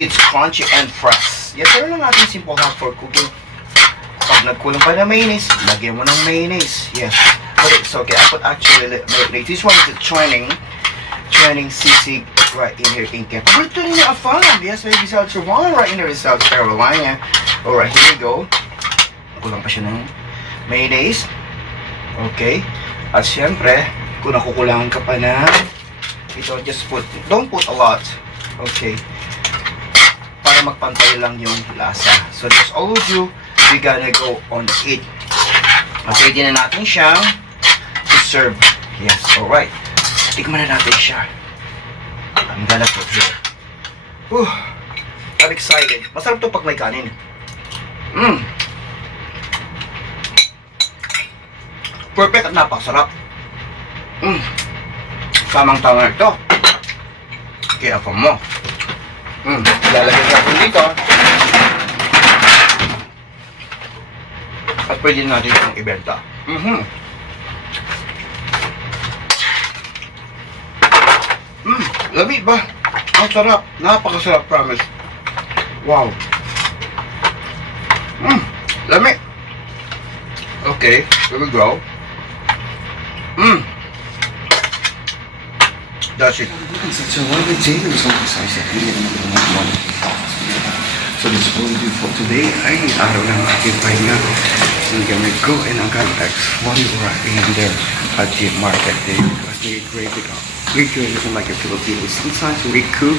It's crunchy and fresh. Yes, pero lang natin simple hack for cooking. Pag nagkulang pa na mayonnaise, lagyan mo ng mayonnaise. Yes. But it's okay. I put actually mayonnaise. This one is the training sisig right in here in Kenya. Paborito rin niya afam. Yes, maybe South Carolina right in here in South Carolina. Alright, here we go. Kulang pa siya ng mayonnaise. Okay. At syempre, kung nakukulangan ka pa na, ito, just put, don't put a lot. Okay. Para magpantay lang yung lasa. So just all of you, we gotta go on it. Okay, din na natin siyang serve. Yes, alright. Tikman na natin siya. I'm gonna put here. I'm excited. Masarap to pag may kanin. Perfect at napakasarap. Tamang-tama ito. Kaya pa mo. Lalagyan natin dito. At pwede natin itong ibenta. Lamig ba? Ang sarap. Napakasarap, promise. Wow. Lamig. Okay, here we go. That's it. So what we did was emphasize that we didn't want to So this is what we do for today. Ay, araw ng aking pahinga. So we're gonna go and I'm gonna explore right in there at the market day because they great it up. We do it like a Filipino. Sometimes we cook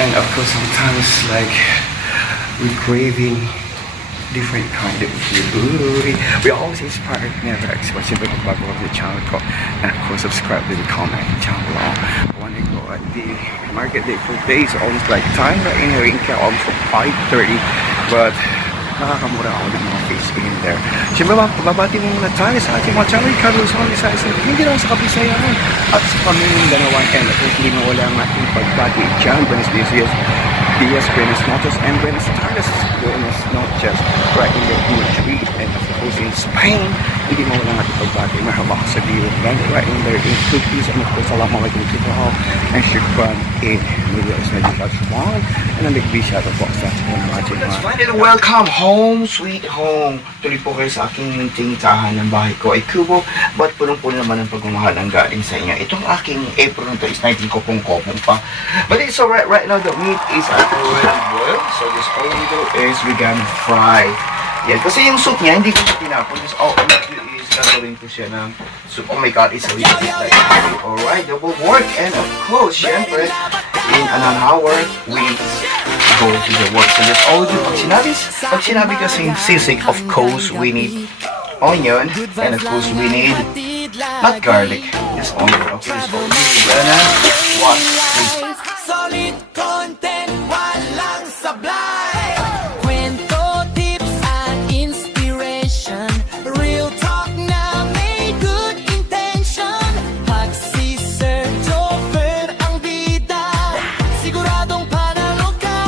and of course sometimes like we craving different kind of food. We always inspired, never expressing the bago of the channel ko. And of course subscribe to the comment down below. I want to go at the market day for days, almost like time right in here in Kenya, almost 5:30. But nakakamura ako din mga face in there. Siyempre babati mo muna tayo sa ating mga channel. Carlos on sa isang hindi lang sa Kabisayan at sa pamilya Danawan. And of course hindi mawala ang ating pagbati dyan. Buenos Dias, Buenos Noches, and Buenos Tardes. Buenos Noches right in the Madrid. And of course in Spain, hindi mawala ang ating pagbati. Mahaba sa Dio right in there in Turkish. And of course Assalamualaikum to all. And shukran in Media is na dito at and ang nagbisya ito po sa ating mga Finally, welcome home, sweet home. Tuloy po kayo sa aking tinitahan ng bahay ko ay kubo, but punong-puno naman ang pagmamahal ang galing sa inyo. Itong aking apron nito is 19 kopong-kopong pa. But it's alright, right now the meat is already boiled. So this all we do is we're gonna fry. Yan, kasi yung soup niya, hindi ko siya tinapon. This all we do is gagawin ko siya ng soup. Oh my god, it's a little bit like alright, double work. And of course, syempre, in an hour, we go to the work. So that's all we do. Pag sinabi kasing sisig, of course, we need onion. And of course, we need not garlic. Just onion. Okay, that's all we do. We're gonna wash this. Solid content, walang sablay. Kwento, tips, and inspiration. Real talk na may good intention. Pag si Sir Joffer ang bida, siguradong panalo ka.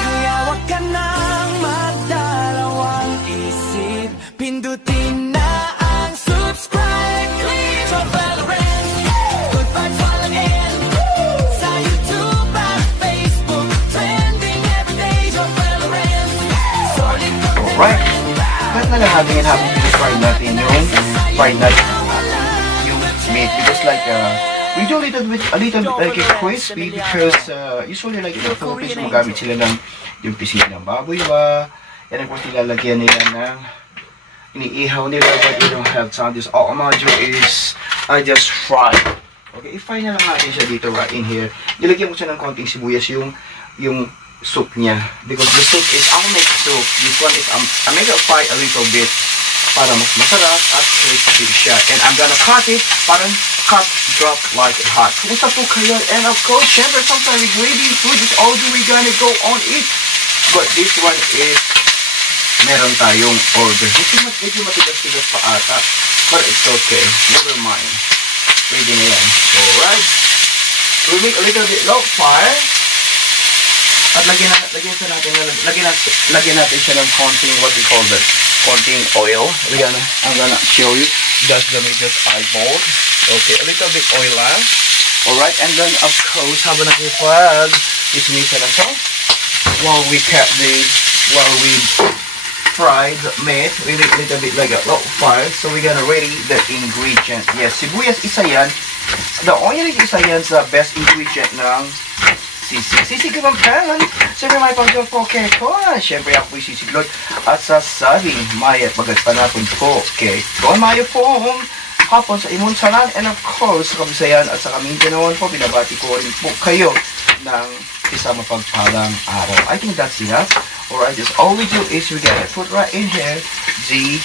Kaya wag ka nang magdalawang isip. Pindutin na ang subscribe. Joffer Lorenz, good vibes walang end. Sa YouTube at Facebook, trending everyday. Joffer Lorenz, solid content. Alright. Kahit na lang natin yan habang fry natin yung meat. Because like, we do a little bit like a crispy because usually like in the Philippines, magamit sila ng yung pisngi ng baboy ba. And of course, nilalagyan nila ng iniihaw nila but we don't have time. This all I'm gonna do is I just fry. Okay, i-fry na lang natin siya dito right in here. Nilagyan ko siya ng konting sibuyas yung soup niya. Because the soup is, I'll make soup. This one is, I make it fry a little bit para mas masarap at crispy siya. And I'm gonna cut it, parang cut, drop like hot. Kumusta po kayo? And of course, syempre, sometimes with gravy food is all we're gonna go on it. But this one is, meron tayong order. Medyo matigas-tigas pa ata. But it's okay. Never mind. Pwede na yan. Alright. We make a little bit low fire. At lagyan natin siya ng konting, what we call that, konting oil. I'm gonna show you. That's the meat that I bought. Okay, a little bit oil lang. Alright, and then of course, habang nakipag, is meat na to. while we fry the meat, we need a little bit like a low fire. So we're gonna ready the ingredient. Yes, sibuyas isa yan. The onion is isa yan sa best ingredient ng sisig. Sisig naman pan. Siyempre may pagkapoke ko. Siyempre ako yung sisiglot. At sasabing mayat bagat panapon ko. Okay. Doon mayo po hapon sa Imunsalan. And of course, sa Kabisayan at sa Mindanao po, binabati ko rin po kayo ng isang mapagpalang araw. I think that's enough. Alright, just all we do is we're gonna put right in here the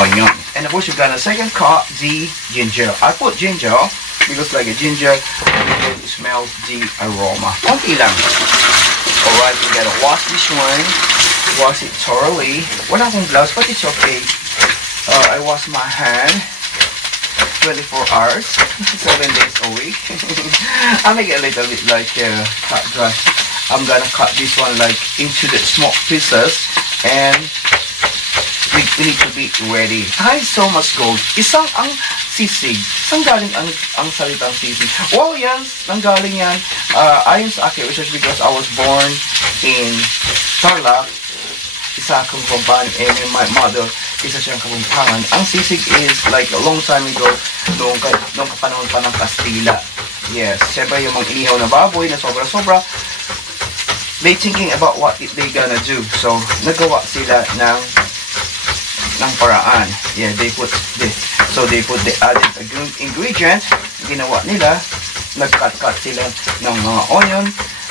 onion. And of course, we're gonna second cut the ginger. I put ginger because like a ginger, you can smell the aroma. Konti lang. Alright, we gotta wash this one. Wash it thoroughly. Wala akong gloves, but it's okay. I wash my hand 24 hours, 7 days a week. I make it a little bit like cut dry. I'm gonna cut this one like into the small pieces, and we need to be ready. Hi, so much gold. Isang ang sisig. Saan galing ang salitang sisig? Well, yes, nanggaling yan. Ayon sa aking research, because I was born in Tarlac, isa akong kumpan, and my mother, isa siyang kapampangan. Ang sisig is like a long time ago, noong kapanahon pa ng Kastila. Yes, siyempre yung mga inihaw na baboy na sobra-sobra, they thinking about what they gonna do. So, nagawa sila ng paraan. Yeah, they put this. So, they put the added ingredient. Ginawa nila, nag-cut sila ng mga onion.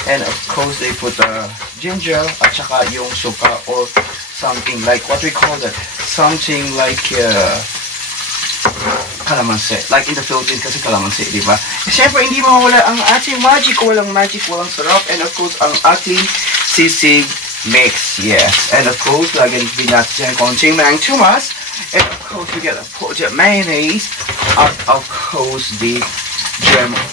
And of course, they put ginger at saka yung suka or something like, what we call that? Something like kalamansi. Like in the Philippines kasi kalamansi, di ba? Siyempre, hindi mawala ang ating magic. Walang magic, walang sarap. And of course, ang ating sisig mix. Yes. And of course, lagyan din natin konting mang tumas. And of course, we gotta put the mayonnaise. And of course, the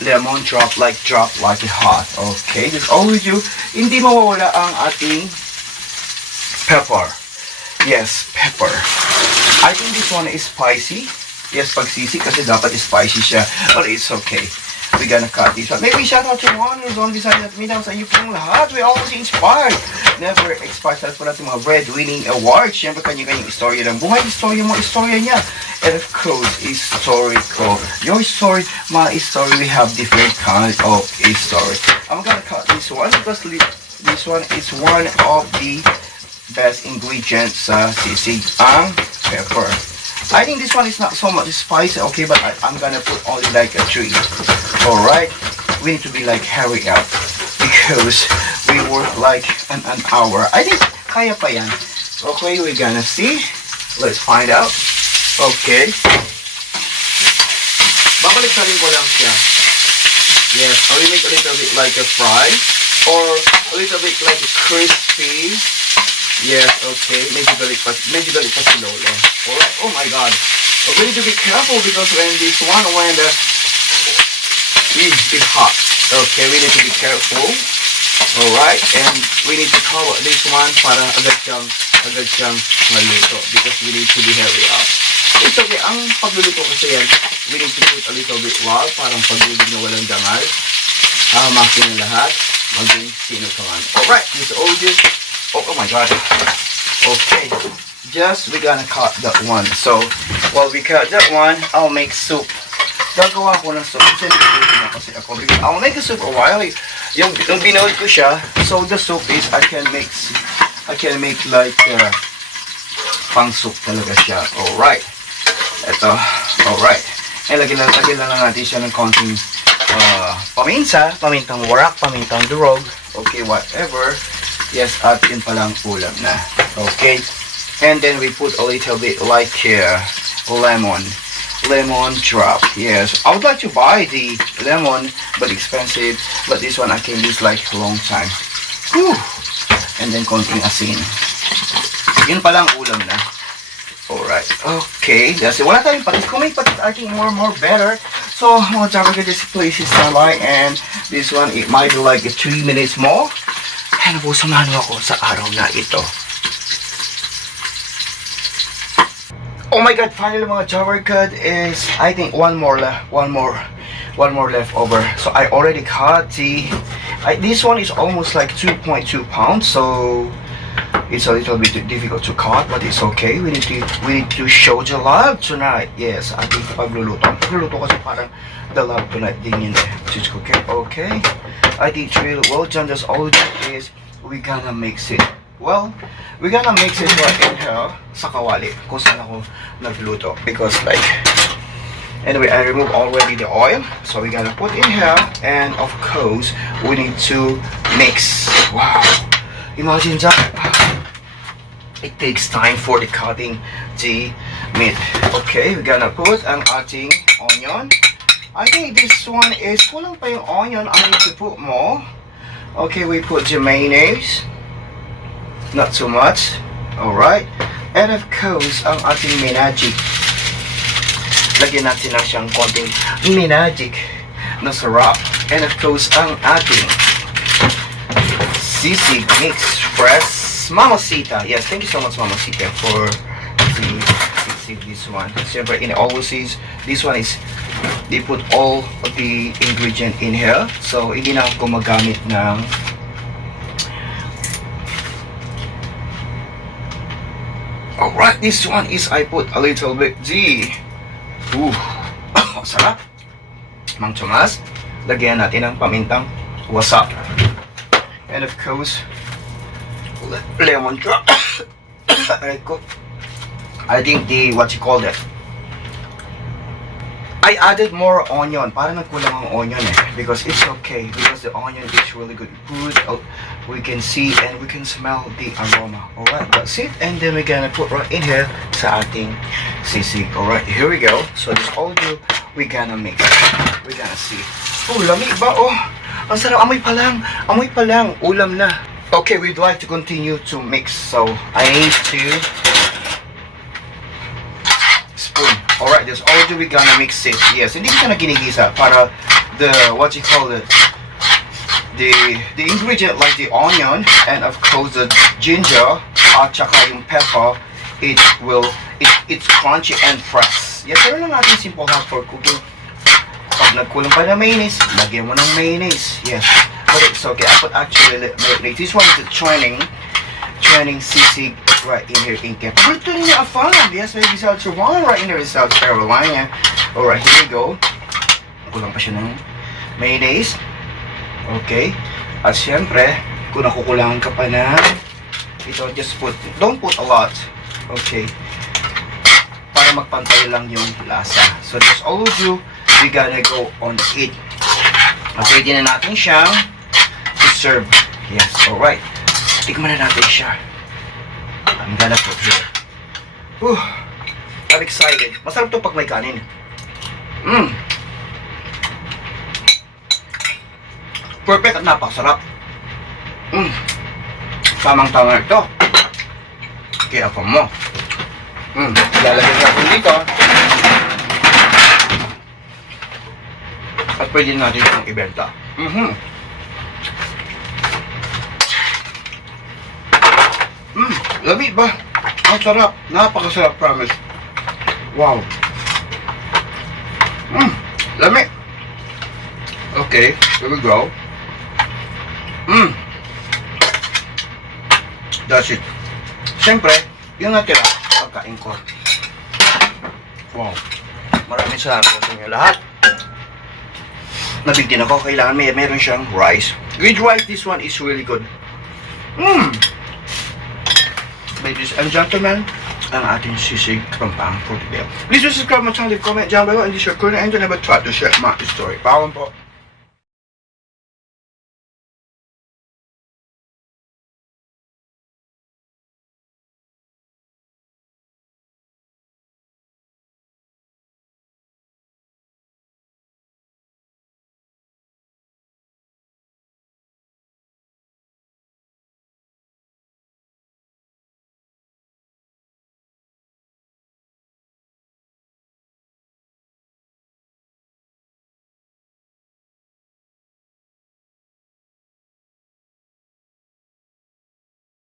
lemon drop like it hot. Okay, that's all we do. Hindi mawawala ang ating pepper. Yes, pepper. I think this one is spicy. Yes, pagsisig kasi dapat spicy siya. But it's okay. We're gonna cut this one. Maybe shout out to one who's on beside of me now sa inyo pong lahat. We're always inspired. Never expired. Sa pala mga bread-winning awards. Siyempre kanya-kanyang istorya ng buhay. Istorya mo, istorya niya. And of course, story ko. Your story, my story, we have different kinds of story. I'm gonna cut this one because this one is one of the best ingredients sa sisig, ang pepper. I think this one is not so much spicy, okay, but I'm gonna put only like a 3. Alright, we need to be like hurry up because we work like an hour. I think kaya pa yan. Okay, we're gonna see. Let's find out. Okay. Babalik na rin ko lang siya. Yes, I will make a little bit like a fry or a little bit like a crispy. Yes, okay. Medyo galit pa si Lolo. Alright, oh my god. We need to be careful because when this one, it's hot. Okay, we need to be careful. Alright, and we need to cover this one para agad siyang maluto because we need to be hurry up. It's okay, ang pagluluto kasi yan, we need to put a little bit love, parang paglulog na walang dangal. Makin na lahat, maging sino ka man. Alright, this all just, oh my god. Okay, just we're gonna cut that one. So, while we cut that one, I'll make soup. Gagawa ko ng soup. Kasi ako, I'll make a soup a while. Yung binood ko siya, so the soup is, I can make like, pang soup talaga siya. Alright. Ito. Alright. And lagyan lang natin siya ng konting pamintang warak, pamintang durog. Okay, whatever. Yes, at yun palang ulam na. Okay. And then we put a little bit like lemon drop. Yes, I would like to buy the lemon, but expensive. But this one I can use like a long time. Whew. And then konting asin. Yun palang ulam na. Alright, okay. That's it. Wala tayong patis. Kung may patis, I think more better. So, mga Java this place is standby. And this one, it might be like 3 minutes more. And po, samahan mo ako sa araw na ito. Oh my god, finally mga Java God is, I think one more left over. So I already cut the This one is almost like 2.2 pounds, so it's a little bit difficult to cut, but it's okay. We need to show the love tonight. Yes, ating pagluluto. Ang pagluluto kasi parang the love tonight din yun eh. Just cooking. Okay. I think it's really well done. Just all we do is we gonna mix it. Well, we're gonna mix it right in here sa kawali kung saan ako nagluto. Because like, anyway, I removed already the oil. So we're gonna put in here. And of course, we need to mix. Wow. Imagine that. It takes time for the cutting the meat. Okay, we're gonna put ang ating onion. I think this one is kulang pa yung onion. I need to put more. Okay, we put the mayonnaise. Not too much. Alright. And of course, ang ating minagic. Lagyan natin na siyang konting minagic na sarap. And of course, ang ating sisig mix fresh Mamacita. Yes, thank you so much, Mamacita, for this one. Siyempre, in overseas, this one is, they put all of the ingredient in here. So, hindi na ako gumagamit ng alright, this one is, I put a little bit the sarap. Mang Tomas, lagyan natin ng pamintang wasak. And of course, lemon drop. I think what you call that, I added more onion. Parang nagkulang ang onion eh. Because it's okay. Because the onion is really good food. We can see and we can smell the aroma. Alright, that's it. And then we're gonna put right in here sa ating sisig. Alright, here we go. So this all do, we're gonna mix. We're gonna see. Oh, lami ba? Oh, ang sarap. Amoy pa lang. Amoy pa lang. Ulam na. Okay, we'd like to continue to mix. So I need to spoon. Alright, this all do we gonna mix it. Yes, hindi ko na ginigisa para the, what you call it, the ingredient like the onion and of course the ginger at saka yung pepper, it's crunchy and fresh. Yes, pero lang natin simple hack for cooking. Pag nagkulang pa na mayonnaise, lagyan mo ng mayonnaise. Yes, but it's okay. I put actually mayonnaise. This one is the training sisig right in here in Kenya. Paborito rin niya afam. Yes, maybe South Carolina, right in there in South Carolina. Alright, here we go. Kulang pa siya ng mayonnaise. Okay. At syempre, kung nakukulangan ka pa na, ito, just don't put a lot. Okay. Para magpantay lang yung lasa. So that's all we do. We gotta go on it. Okay, din na natin siyang to serve. Yes, alright. Tikman na natin siya. I'm gonna put here. I'm excited. Masarap to pag may kanin. Perfect at napakasarap. Tamang-tama ito. Kaya pa mo. Lalagyan natin dito. At pwede natin itong ibenta. Lami ba? Ang sarap. Napakasarap, promise. Wow. Lami. Okay, here we go. That's it. Siyempre, yung natira, pagkain ko. Wow. Maraming salamat sa inyo lahat. Nabigyan ako, kailangan meron siyang rice. With rice, this one is really good. Ladies and gentlemen, ang ating sisig pampang for today. Please subscribe my channel, comment down below, and share ko na and never try to share my story. Paalam po.